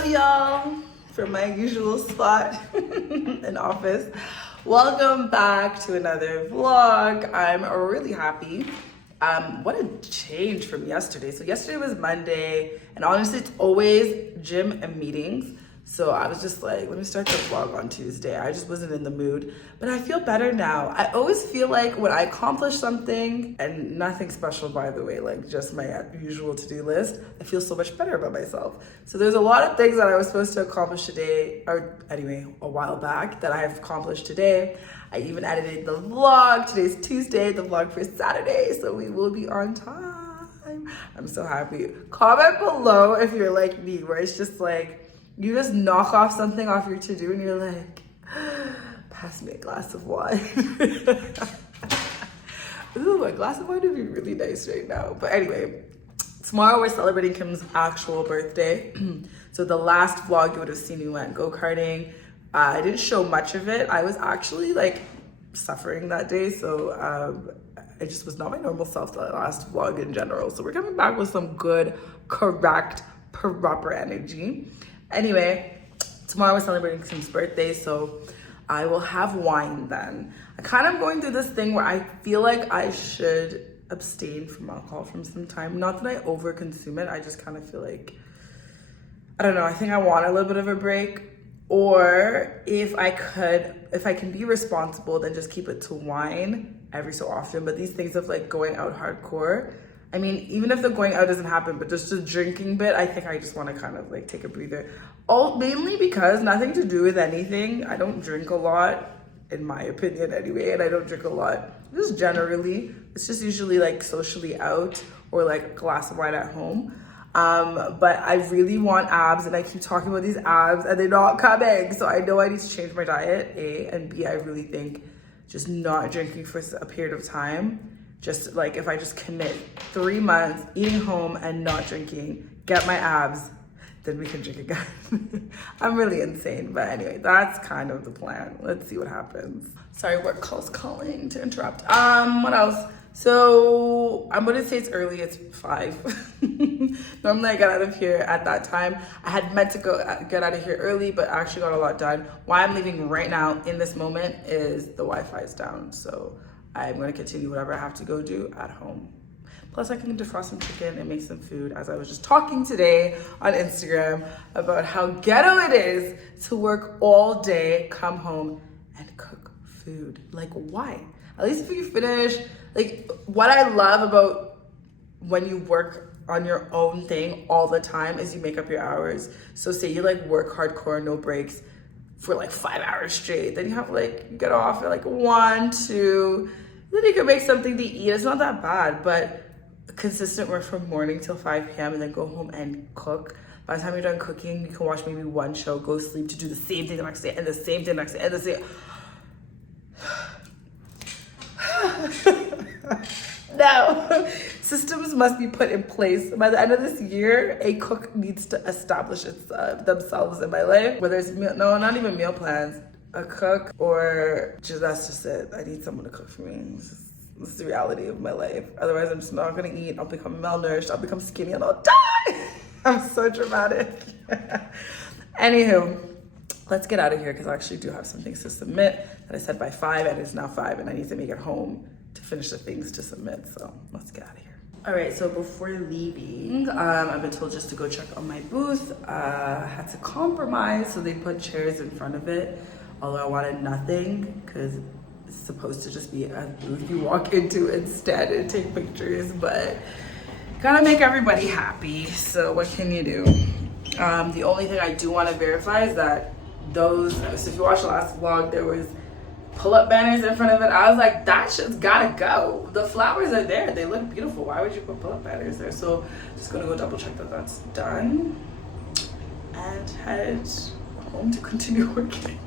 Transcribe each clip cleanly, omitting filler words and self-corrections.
up, y'all? From my usual spot in office. Welcome back to another vlog. I'm really happy. What a change from yesterday. So yesterday was Monday, and honestly, it's always gym and meetings. So I was just like, let me start the vlog on Tuesday. I just wasn't in the mood, but I feel better now. I always feel like when I accomplish something, and nothing special, by the way, like just my usual to-do list, I feel so much better about myself. So there's a lot of things that I was supposed to accomplish today, or anyway, a while back, that I have accomplished today. I even edited the vlog. Today's Tuesday, the vlog for Saturday, so we will be on time. I'm so happy. Comment below if you're like me, where it's just like, you just knock off something off your to-do and you're like, pass me a glass of wine. Ooh, a glass of wine would be really nice right now. But anyway, tomorrow we're celebrating Kim's actual birthday. So the last vlog you would have seen, we went go-karting. I didn't show much of it. I was actually like suffering that day. So it just was not my normal self, the last vlog in general. So we're coming back with some good, correct, proper energy. Anyway, tomorrow we're celebrating Kim's birthday, so I will have wine then. I kind of going through this thing where I feel like I should abstain from alcohol from some time. Not that I over consume it, I just kind of feel like, I don't know, I think I want a little bit of a break. Or if I can be responsible, then just keep it to wine every so often. But these things of like going out hardcore, I mean, even if the going out doesn't happen, but just the drinking bit, I think I just want to kind of like take a breather. Mainly because nothing to do with anything. I don't drink a lot, in my opinion anyway, and I don't drink a lot just generally. It's just usually like socially out or like a glass of wine at home. But I really want abs, and I keep talking about these abs and they're not coming. So I know I need to change my diet, A, and B, I really think just not drinking for a period of time. Just like if I just commit 3 months eating home and not drinking, get my abs, then we can drink again. I'm really insane, but anyway, that's kind of the plan. Let's see what happens. Sorry, work call's calling to interrupt. What else? So I'm gonna say it's early, it's 5. Normally I get out of here at that time. I had meant to get out of here early, but I actually got a lot done. Why I'm leaving right now in this moment is the Wi-Fi is down, so I'm gonna continue whatever I have to go do at home. Plus I can defrost some chicken and make some food, as I was just talking today on Instagram about how ghetto it is to work all day, come home and cook food. Like, why? At least if you finish, like what I love about when you work on your own thing all the time is you make up your hours. So say you like work hardcore, no breaks for like 5 hours straight. Then you have like, you get off at like 1, 2, then you can make something to eat. It's not that bad, but consistent work from morning till 5 p.m. and then go home and cook. By the time you're done cooking, you can watch maybe one show, go sleep to do the same thing the next day and the same thing the next day and the same. No, systems must be put in place. By the end of this year, a cook needs to establish themselves in my life. Whether it's meal, no, not even meal plans, a cook, or just that's just it. I need someone to cook for me. This is the reality of my life. Otherwise, I'm just not gonna eat. I'll become malnourished. I'll become skinny, and I'll die. I'm so dramatic. Anywho, let's get out of here because I actually do have some things to submit that I said by 5, and it's now 5, and I need to make it home to finish the things to submit. So let's get out of here. All right, so before leaving, I've been told just to go check on my booth. Had to compromise, so they put chairs in front of it, although I wanted nothing because it's supposed to just be a booth you walk into instead and take pictures, but gotta make everybody happy, so what can you do? The only thing I do want to verify is that so if you watched the last vlog, there was pull-up banners in front of it. I was like, that shit's gotta go. The flowers are there, they look beautiful. Why would you put pull-up banners there? So just gonna go double check that that's done and head home to continue working.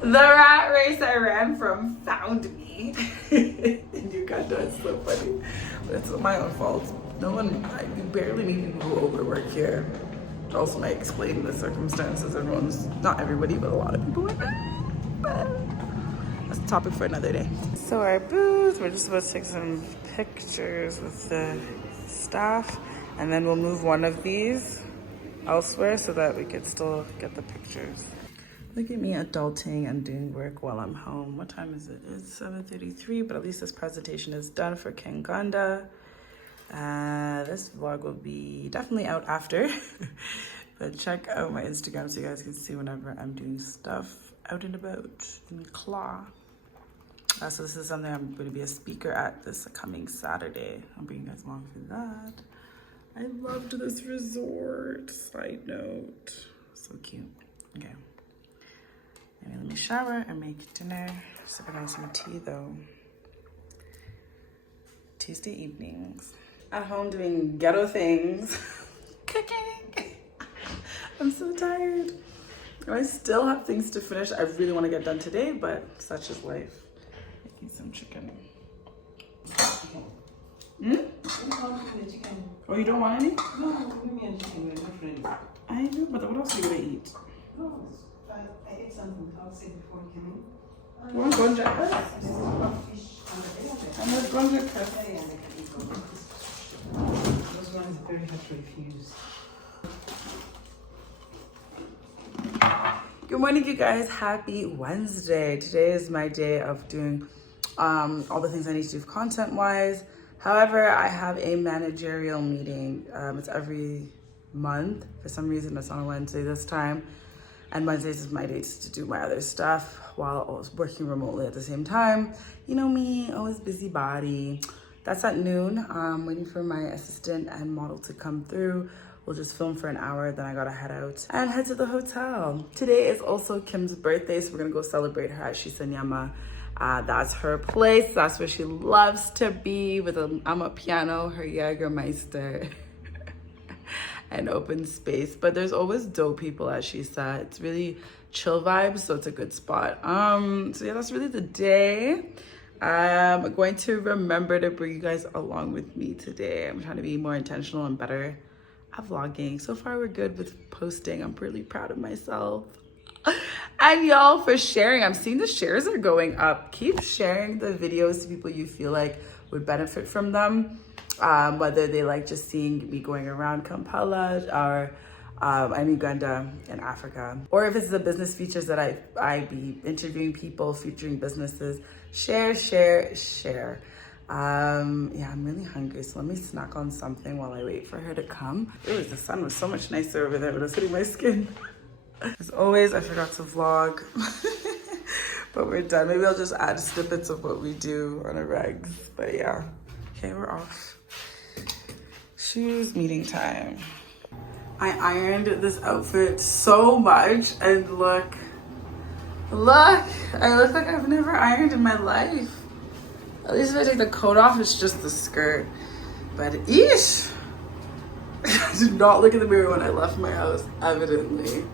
The rat race I ran from found me in Uganda. It's so funny, but it's my own fault. I barely need people who overwork here. It also might explain the circumstances. Not everybody, but a lot of people. But that's a topic for another day. So our booth, we're just about to take some pictures with the staff, and then we'll move one of these elsewhere so that we could still get the pictures. Look at me adulting and doing work while I'm home. What time is it? It's 7:33, but at least this presentation is done for Kenganda. This vlog will be definitely out after, but check out my Instagram so you guys can see whenever I'm doing stuff out and about in claw. So this is something I'm going to be a speaker at this coming Saturday. I'll bring you guys along for that. I loved this resort. Side note, so cute. Okay, maybe let me shower and make dinner. Sipping on some tea though. Tuesday evenings. At home doing ghetto things. Cooking. I'm so tired. I still have things to finish I really want to get done today, but such is life. Making some chicken. Oh, you don't want any? No, give me a chicken with my friend. I know, but what else are you gonna eat? No, I ate something outside before you came in. You want gonja? Fish and the I'm a gonja cut. those ones are very hard to refuse. Good morning, you guys. Happy Wednesday. Today is my day of doing all the things I need to do content-wise. However, I have a managerial meeting. It's every month. For some reason, it's on a Wednesday this time. And Wednesdays is my days to do my other stuff while I was working remotely at the same time. You know me, always busybody. That's at noon. I'm waiting for my assistant and model to come through. We'll just film for an hour, then I gotta head out and head to the hotel. Today is also Kim's birthday, so we're gonna go celebrate her at Shisanyama. That's her place. That's where she loves to be, with a piano, her Jägermeister, and open space. But there's always dope people at Shisa. It's really chill vibes, so it's a good spot. So yeah, that's really the day. I'm going to remember to bring you guys along with me today. I'm trying to be more intentional and better at vlogging. So far, we're good with posting. I'm really proud of myself. And y'all for sharing. I'm seeing the shares are going up. Keep sharing the videos to people you feel like would benefit from them. Whether they like just seeing me going around Kampala or I'm Uganda in Africa. Or if it's the business features that I be interviewing people, featuring businesses. Share, share, share. Yeah, I'm really hungry, so let me snack on something while I wait for her to come. Ooh, the sun was so much nicer over there, but it's hitting my skin. As always, I forgot to vlog, but we're done. Maybe I'll just add snippets of what we do on a regs, but yeah. Okay, we're off. Shoes, meeting time. I ironed this outfit so much, and look, I look like I've never ironed in my life. At least if I take the coat off, it's just the skirt. But eesh! I did not look in the mirror when I left my house, evidently.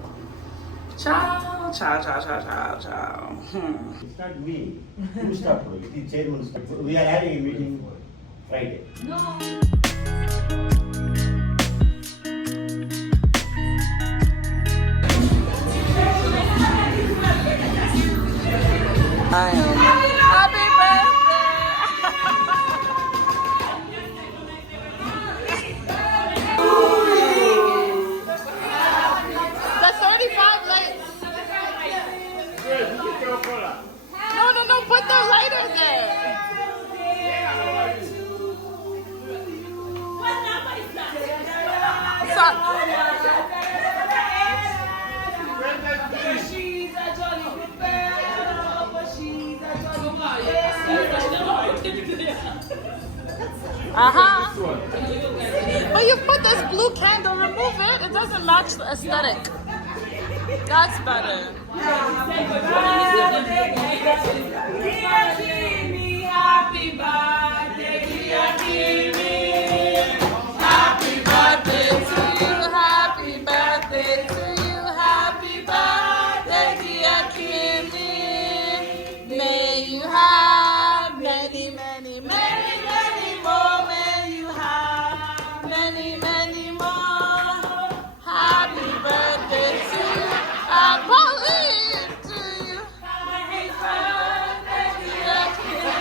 Ciao, ciao, ciao, ciao, ciao, ciao. It's not me. You start doing it. The chairman start. We are having a meeting Friday. No. Happy birthday! The 35 lights. No, put the lighter there. But you put this blue candle, remove it. It doesn't match the aesthetic. That's better. Happy birthday, happy birthday to you, happy birthday to you, happy birthday, dear Kimmy. May you have many, many, many, many more. May you have many, many more. Happy birthday to you, Pauline, to you. Happy birthday, dear Kimmy.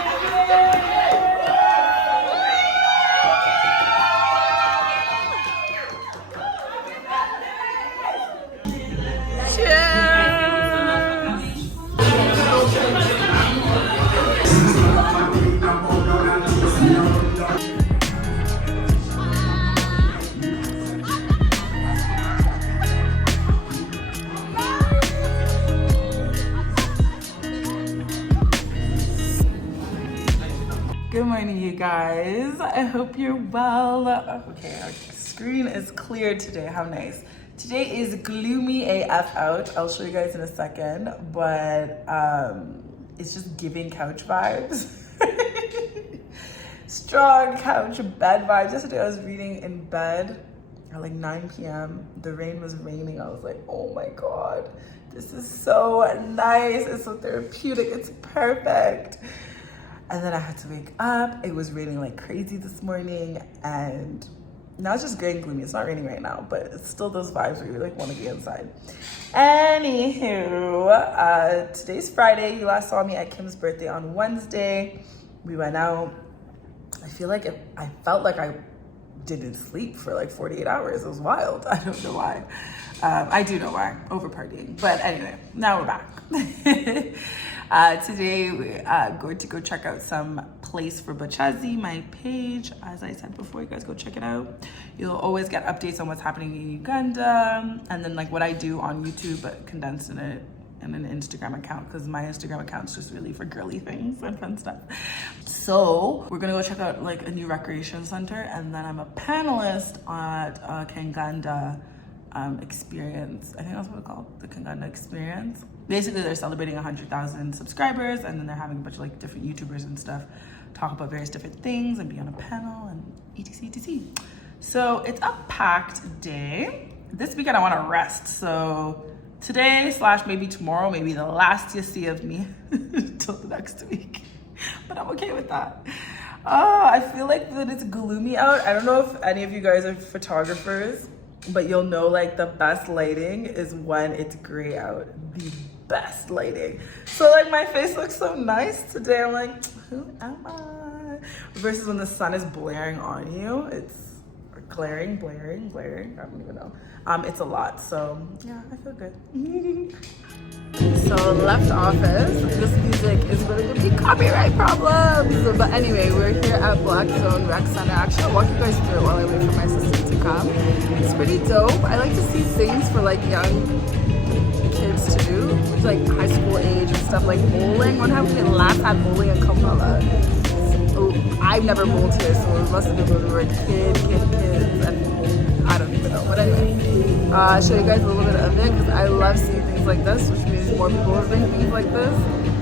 Good morning, you guys. I hope you're well. Okay, our screen is clear today. How nice. Today is gloomy AF out. I'll show you guys in a second, but it's just giving couch vibes. Strong couch bed vibes. Yesterday I was reading in bed at like 9 p.m. The rain was raining. I was like, oh my God, this is so nice. It's so therapeutic. It's perfect. And then I had to wake up. It was raining like crazy this morning, and now it's just gray and gloomy. It's not raining right now, but it's still those vibes where you like want to get inside. Anywho, today's Friday. You last saw me at Kim's birthday on Wednesday. We went out. I feel like I felt like I didn't sleep for like 48 hours. It was wild. I don't know why. I do know why. Over partying. But anyway, now we're back. Today we're going to go check out some place for Bachazi, my page. As I said before, you guys go check it out. You'll always get updates on what's happening in Uganda, and then like what I do on YouTube, but condensed in an Instagram account, because my Instagram account's just really for girly things and fun stuff. So we're gonna go check out like a new recreation center, and then I'm a panelist at Kenganda Experience. I think that's what it's called, the Kenganda Experience. Basically, they're celebrating 100,000 subscribers, and then they're having a bunch of like different YouTubers and stuff talk about various different things and be on a panel and etc. So it's a packed day. This weekend I want to rest. So today / maybe tomorrow, maybe the last you see of me till the next week. But I'm okay with that. I feel like that it's gloomy out. I don't know if any of you guys are photographers, but you'll know like the best lighting is when it's gray out. The best lighting. So like my face looks so nice today. I'm like, who am I? Versus when the sun is blaring on you, it's glaring. I don't even know. It's a lot. So yeah, I feel good. So left office. This music is going to give me copyright problems. But anyway, we're here at Black Zone Rec Center. Actually, I'll walk you guys through it while I wait for my assistant to come. It's pretty dope. I like to see things for like young kids to do, like high school age and stuff, like bowling. One time we last had bowling in Kampala. I've never bowled here, so it must have been when we were kids, and I don't even know. But anyway, I'll show you guys a little bit of it, because I love seeing things like this, which means more people are doing things like this,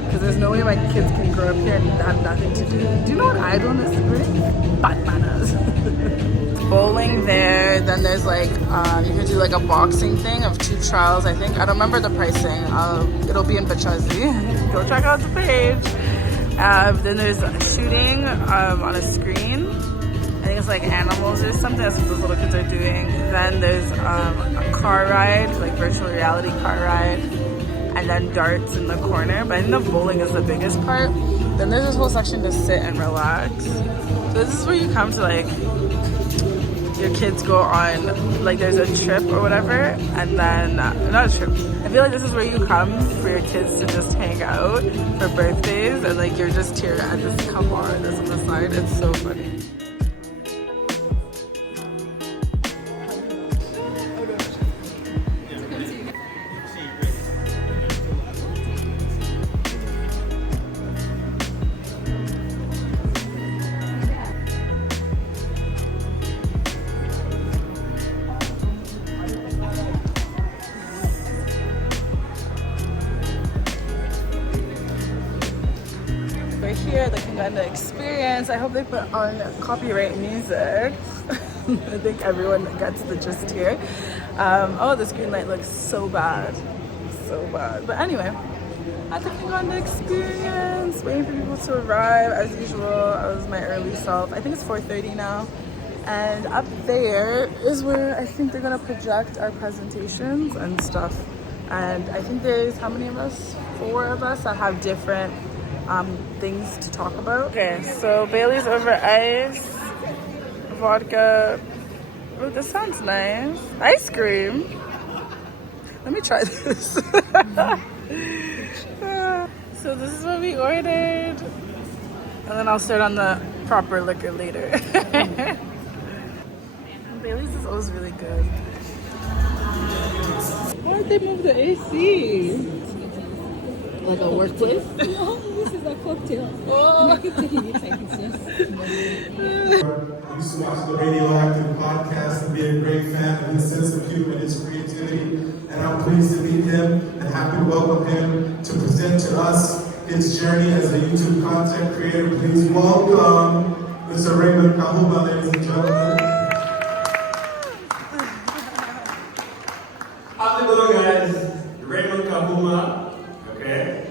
because there's no way my kids can grow up here and have nothing to do. Do you know what I do in this spring? Bad manners. Bowling there, then there's like, you can do like a boxing thing of 2 trials, I think. I don't remember the pricing. It'll be in Bachazi. Go check out the page. Then there's shooting on a screen. I think it's like animals or something. That's what those little kids are doing. Then there's a car ride, like virtual reality car ride. And then darts in the corner. But I think the bowling is the biggest part. Then there's this whole section to sit and relax. So this is where you come to like, your kids go on, like there's a trip or whatever, and then, not a trip. I feel like this is where you come for your kids to just hang out for birthdays, and like you're just here at this car that's on the side. It's so funny. Here, the Kenganda Experience. I hope they put on copyright music. I think everyone gets the gist here. Oh, this green light looks so bad. But anyway, at the Kenganda Experience, waiting for people to arrive. As usual, I was my early self. I think it's 4:30 now. And up there is where I think they're gonna project our presentations and stuff. And I think there's, how many of us? 4 of us that have different things to talk about. Okay, so Bailey's over ice, vodka. Oh, this sounds nice. Ice cream. Let me try this. So this is what we ordered. And then I'll start on the proper liquor later. Bailey's is always really good. Why did they move the AC? Like a workplace? No, this is a cocktail. Oh. I'm not taking it like it's just. I used to watch the Radioactive podcast and be a great fan of his sense of humor and his creativity. And I'm pleased to meet him and happy to welcome him to present to us his journey as a YouTube content creator. Please welcome Mr. Raymond Kahuma, ladies and gentlemen. How's it going, guys? Raymond Kahuma. Okay.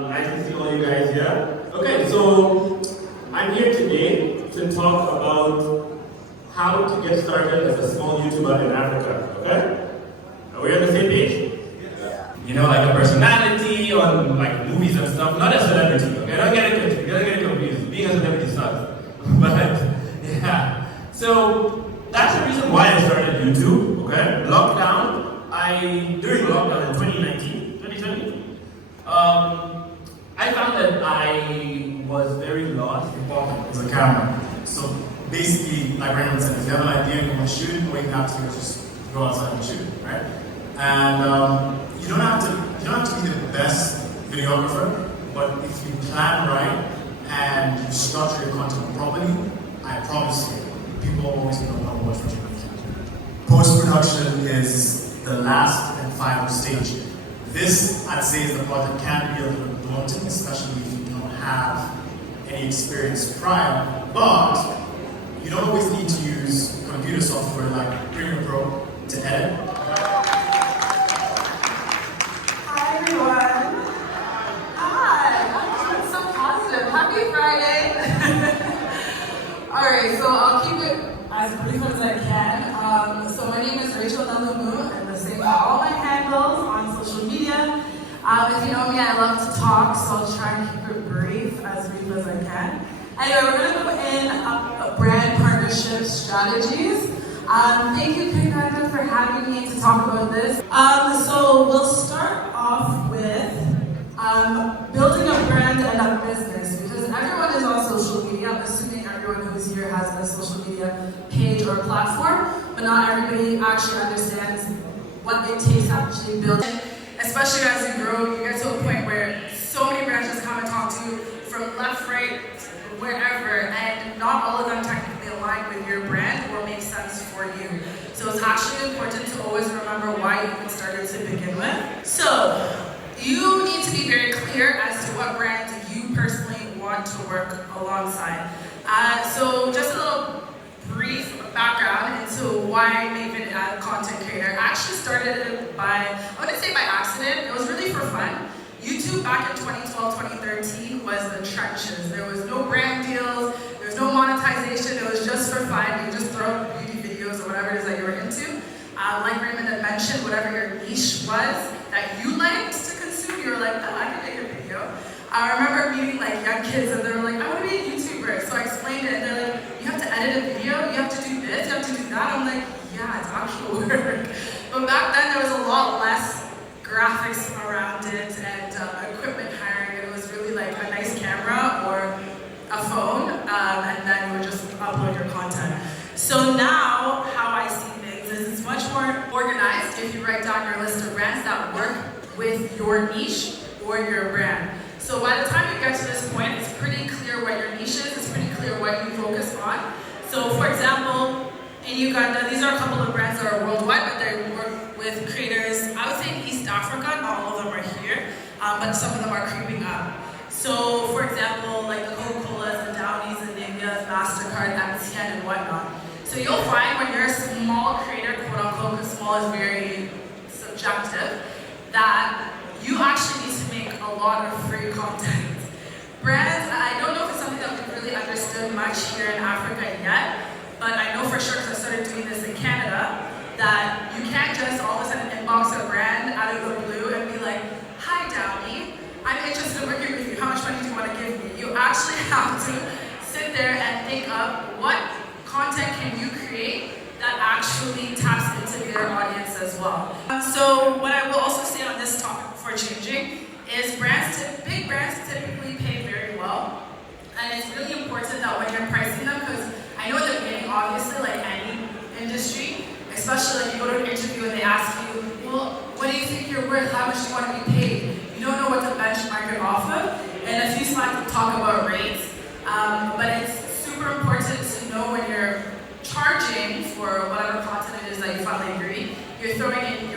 Nice to see all you guys here. Okay, so I'm here today to talk about how to get started as a small YouTuber in Africa. Okay? Are we on the same page? You know, like a personality on like movies and stuff, not a celebrity. Okay, don't get it confused. Being a celebrity sucks. But yeah. So that's the reason why I started YouTube. Okay? During lockdown in 2020, I found that I was very lost. Important is a camera. So basically, like Raymond said, if you have an idea and you want to shoot it, what you have to do is just go outside and shoot it, right? And you don't have to be the best videographer, but if you plan right and you structure your content properly, I promise you, people always going to want to watch what you make. Post-production is the last and final stage. This, I'd say, is the part that can be a little daunting, especially if you don't have any experience prior, but you don't always need to use computer software like Premiere Pro to edit. Hi everyone. Hi. I'm so positive. Happy Friday. Alright, so I'll keep it as brief as I can. So my name is Rachel Nalumu, and the same for all my handles on social media. If you know me, I love to talk, so I'll try and keep it brief as I can. Anyway, we're going to go in brand partnership strategies. Thank you, Kenganda, for having me to talk about this. So we'll start off with building a brand and a business, because everyone is on social media. I'm assuming everyone who's here has a social media page or platform, but not everybody actually understands what it takes to actually build it. Especially as you grow, you get to a point where so many brands just come and talk to you from left, right, wherever, and not all of them technically align with your brand or make sense for you. So it's actually important to always remember why you even started to begin with. So you need to be very clear as to what brand you personally want to work alongside. So just a little brief background into why I'm even a content creator. I actually started it I wouldn't say by accident, it was really for fun. YouTube back in 2012, 2013 was the trenches. There was no brand deals, there was no monetization, it was just for fun. You just throw up beauty videos or whatever it is that you were into. Like Raymond had mentioned, whatever your niche was that you liked to consume, you were like, oh, I can make a video. I remember meeting like young kids and they were like, I want to be a YouTuber. So I explained it and they're like, you have to edit a video, you have to do this, you have to do that. I'm like, yeah, it's actual work. But back then there was a lot less graphics around it and equipment hiring. It was really like a nice camera or a phone, and then you would just upload your content. So now, how I see things is it's much more organized if you write down your list of brands that work with your niche or your brand. So by the time you get to this point, it's pretty clear what your niche is, it's pretty clear what you focus on. So for example, in Uganda, these are a couple of brands that are worldwide, but they work with creators, I would say in East Africa, not all of them are here, but some of them are creeping up. So for example, like the Coca-Colas, the Downies, the Niveas, MasterCard, MTN, and whatnot. So you'll find when you're a small creator, quote unquote, because small is very subjective, that you actually need to make a lot of free content. Brands, I don't know if it's something that we've really understood much here in Africa yet, but I know for sure because I started doing this in Canada, that you can't just all of a sudden inbox a brand out of the blue and be like, hi Downy, I'm interested in working with you, how much money do you want to give me? You actually have to sit there and think of what content can you create that actually taps into their audience as well. So what I will also say on this topic before changing is big brands typically pay very well, and it's especially like you go to an interview and they ask you, well, what do you think you're worth? How much do you want to be paid? You don't know what to benchmark it off of. And a few slides will talk about rates, but it's super important to know when you're charging for whatever content it is that you finally agree. You're throwing in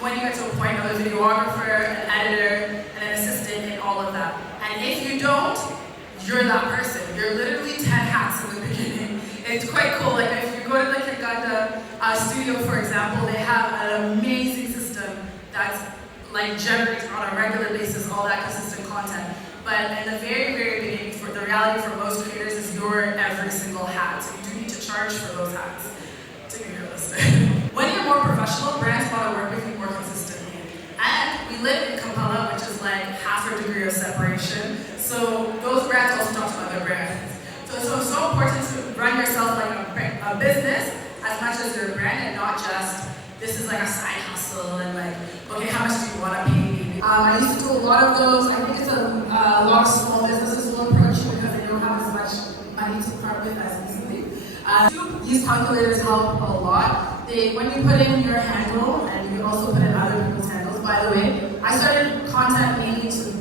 when you get to a point of a videographer, an editor, and an assistant, and all of that. And if you don't, you're that person. You're literally 10 hats in the beginning. It's quite cool. Like if you go to the Kenganda studio, for example, they have an amazing system that's like generates on a regular basis all that consistent content. But in the very, very beginning, the reality for most creators is you're every single hat. So you do need to charge for those hats to be realistic. When you're more professional, brands want to work with you more consistently. And we live in Kampala, which is like half a degree of separation. So those brands also talk to other brands. So it's so important to run yourself like a business as much as your brand, and not just, this is like a side hustle and like, okay, how much do you want to pay me? I used to do a lot of those. I think it's a lot of small businesses will approach you because they don't have as much money to part with as easily. These calculators help a lot. When you put in your handle, and you also put in other people's handles, by the way, I started content mainly to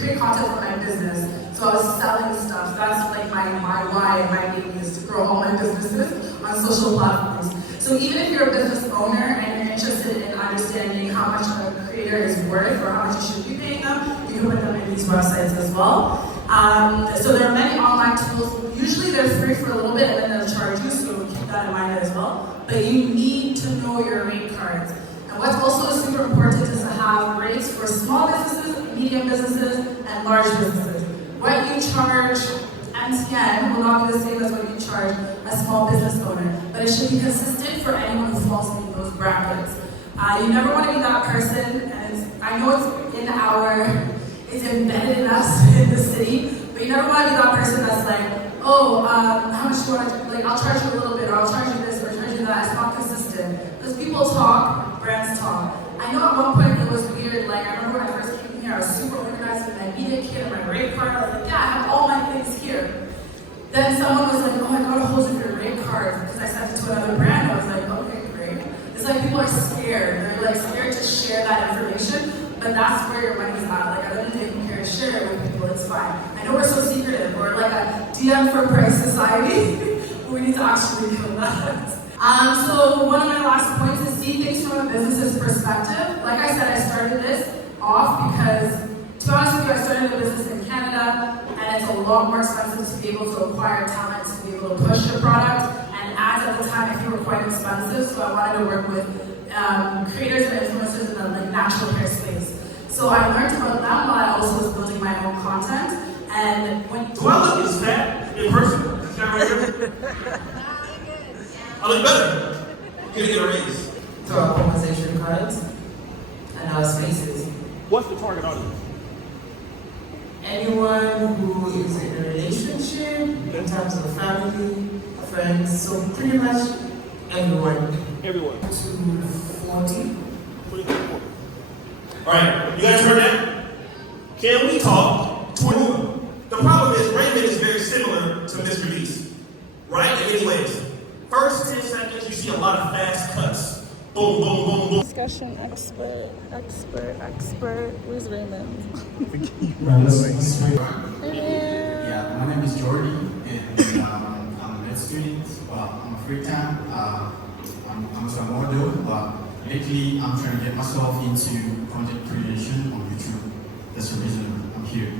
create content for my business. So I was selling stuff. That's like my why and my name is to grow all my businesses on social platforms. So even if you're a business owner and you're interested in understanding how much a creator is worth or how much you should be paying them, you can put them in these websites as well. So there are many online tools. Usually they're free for a little bit and then they'll charge you, so keep that in mind as well. But you need to know your rate cards. And what's also super important is to have rates for small businesses, medium businesses, and large businesses. What you charge MTN will not be the same as what you charge a small business owner, but it should be consistent for anyone who falls in those brackets. You never want to be that person, and I know it's embedded in us in the city, but you never want to be that person that's like, oh, how much do you want to, like, I'll charge you a little bit, or I'll charge you this, or charge you that. It's not consistent. Because people talk, brands talk. I know at one point it was weird, like, I remember when I first came here, I was super organized with my media kit and my rate card. I was like, yeah, I have all my things here. Then someone was like, oh, I got a hold of your rate card because I sent it to another brand. I was like, okay, great. It's like people are scared. They're like scared to share that information, but that's where your money's at. Like, I don't even care to share it with people, it's fine. I know we're so secretive. We're like a DM for price society, but we need to actually kill that. So one of my last points is see things from a business's perspective. Like I said, I started this off because, to be honest with you, I started a business in Canada, and it's a lot more expensive to be able to acquire talent, to be able to push your product, and ads at the time I think were quite expensive, so I wanted to work with creators and influencers in the like, natural hair space. So I learned about them while I also was building my own content. And when Do I look as fat in person? Is that right here? I look better. You're gonna get a raise. To our conversation cards and our spaces. What's the target audience? Anyone who is in a relationship, in terms of family, friends, so pretty much everyone. Everyone. To 40. Alright, you guys heard that? Can we talk to a movie? The problem is Raymond is very similar to Mr. Beast, right? In many ways. First 10 seconds, you see a lot of fast cuts. Boom, boom, boom, boom. Discussion expert. Where's Raymond? Yeah, my name is Jordy, and I'm a med student. Well, I'm a free time. I'm also a model, but lately I'm trying to get myself into content creation on YouTube. That's the reason I'm here.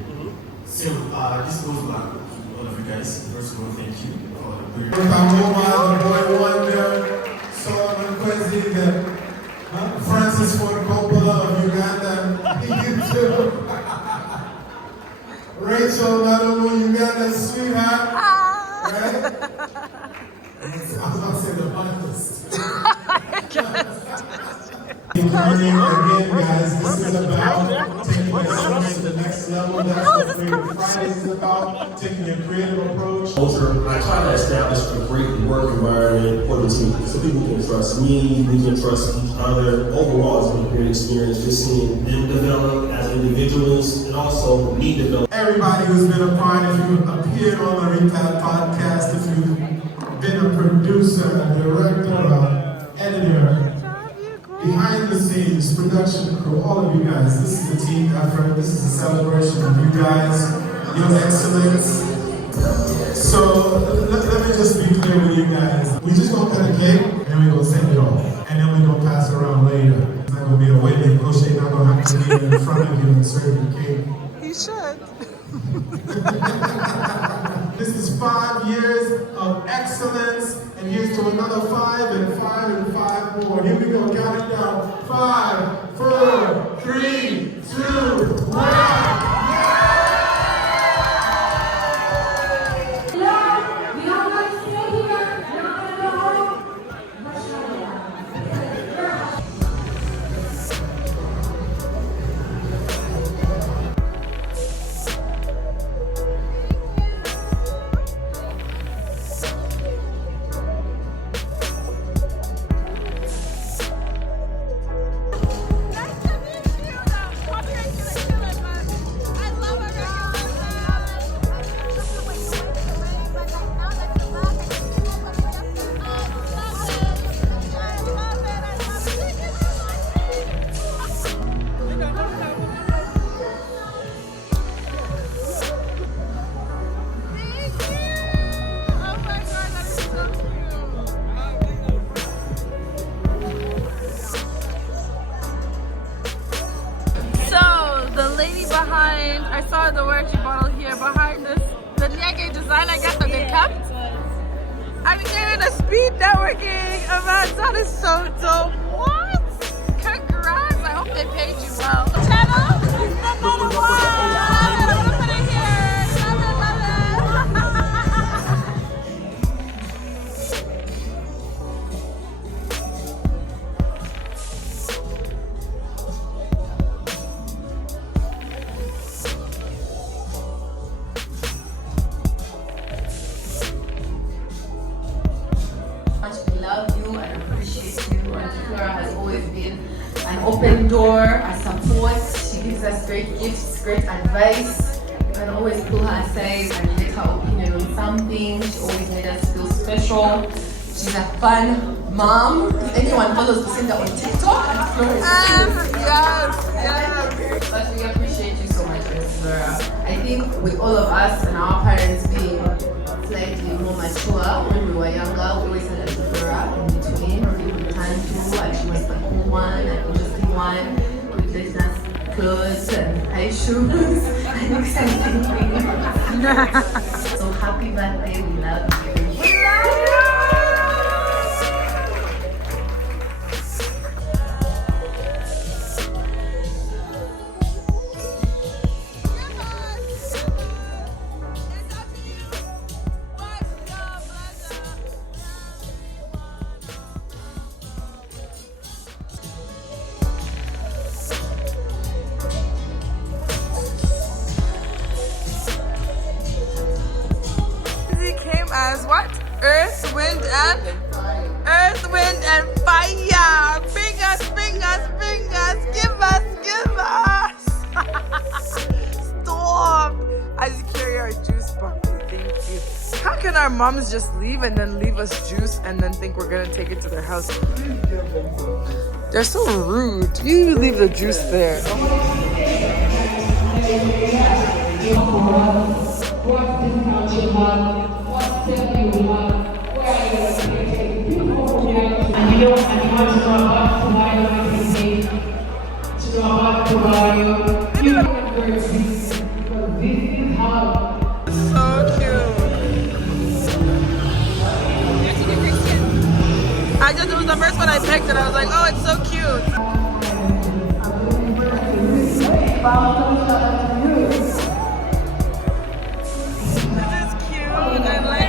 So this goes back to all of you guys. First of all, thank you for the good. Kampala, the boy wonder, Solomon Kwesi, Francis Ford Coppola of Uganda, YouTube. Rachel Nadomo, Uganda sweetheart. Right? I was about to say the artist. Learning again, guys. This is about taking your experience to the next level. That's what Creative Fridays is about. Taking your creative approach. Culture. I try to establish a great work environment for the team, so people can trust me, we can trust each other. Overall, it's been a great experience just seeing them develop as individuals and also me develop. Everybody who's been a part, if you appeared on the Recap podcast, if you been a producer, a director, editor, behind the scenes, production crew, all of you guys. This is a team effort. This is a celebration of you guys, your excellence. So let me just be clear with you guys. We just gonna cut a cake and we gonna send it off. And then we gonna pass it around later. It's not gonna be a wedding. Crochet not gonna have to be in front of you and serve the cake. He should. This is 5 years of excellence, and here's to another 5 and 5 and 5 more. Here we go, count it down. 5, 4, 3, 2, 1. I saw the work bottle here behind this, the Nyege design, I guess, that they kept. I'm doing a speed networking event. That is so dope. What? Congrats. I hope they paid you well. Channel? Number 1. I'm gonna put it here. Love it, love it. An open door, a support. She gives us great gifts, great advice. We can always pull her aside and get her opinion on something. She always made us feel special. She's a fun mom. If anyone follows Lucinda on TikTok, yes. But we appreciate you so much, Miss Laura. I think with all of us and our parents being slightly more mature when we were younger, we always had a Laura in between. We would turn to, and she was the cool one, an interesting one, with business clothes and high shoes and exciting things. So happy birthday, we love you. We love you! As what? Earth, wind, and fire. Bring us. Give us. Stop. As you carry our juice bucket, thank you. How can our moms just leave and then leave us juice and then think we're gonna take it to their house? They're so rude. You leave the juice there. And you want to know about Tubayo Market Place, to know about Tubayo. You know where this is, because this is how. So cute. It was the first one I picked and I was like, oh, it's so cute. This is cute. I like.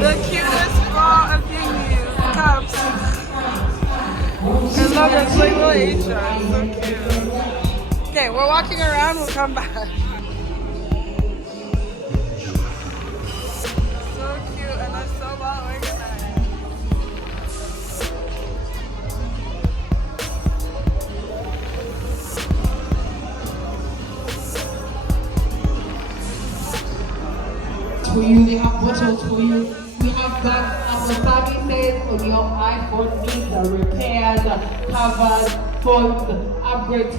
The cutest ball of thingies, cups. I love it. It's like little Asian. So cute. Okay, we're walking around. We'll come back. So cute, and they're so well organized. for you, they have bottles for you. We have bags for services on your iPhone needs, repairs, covers, phones, upgrades,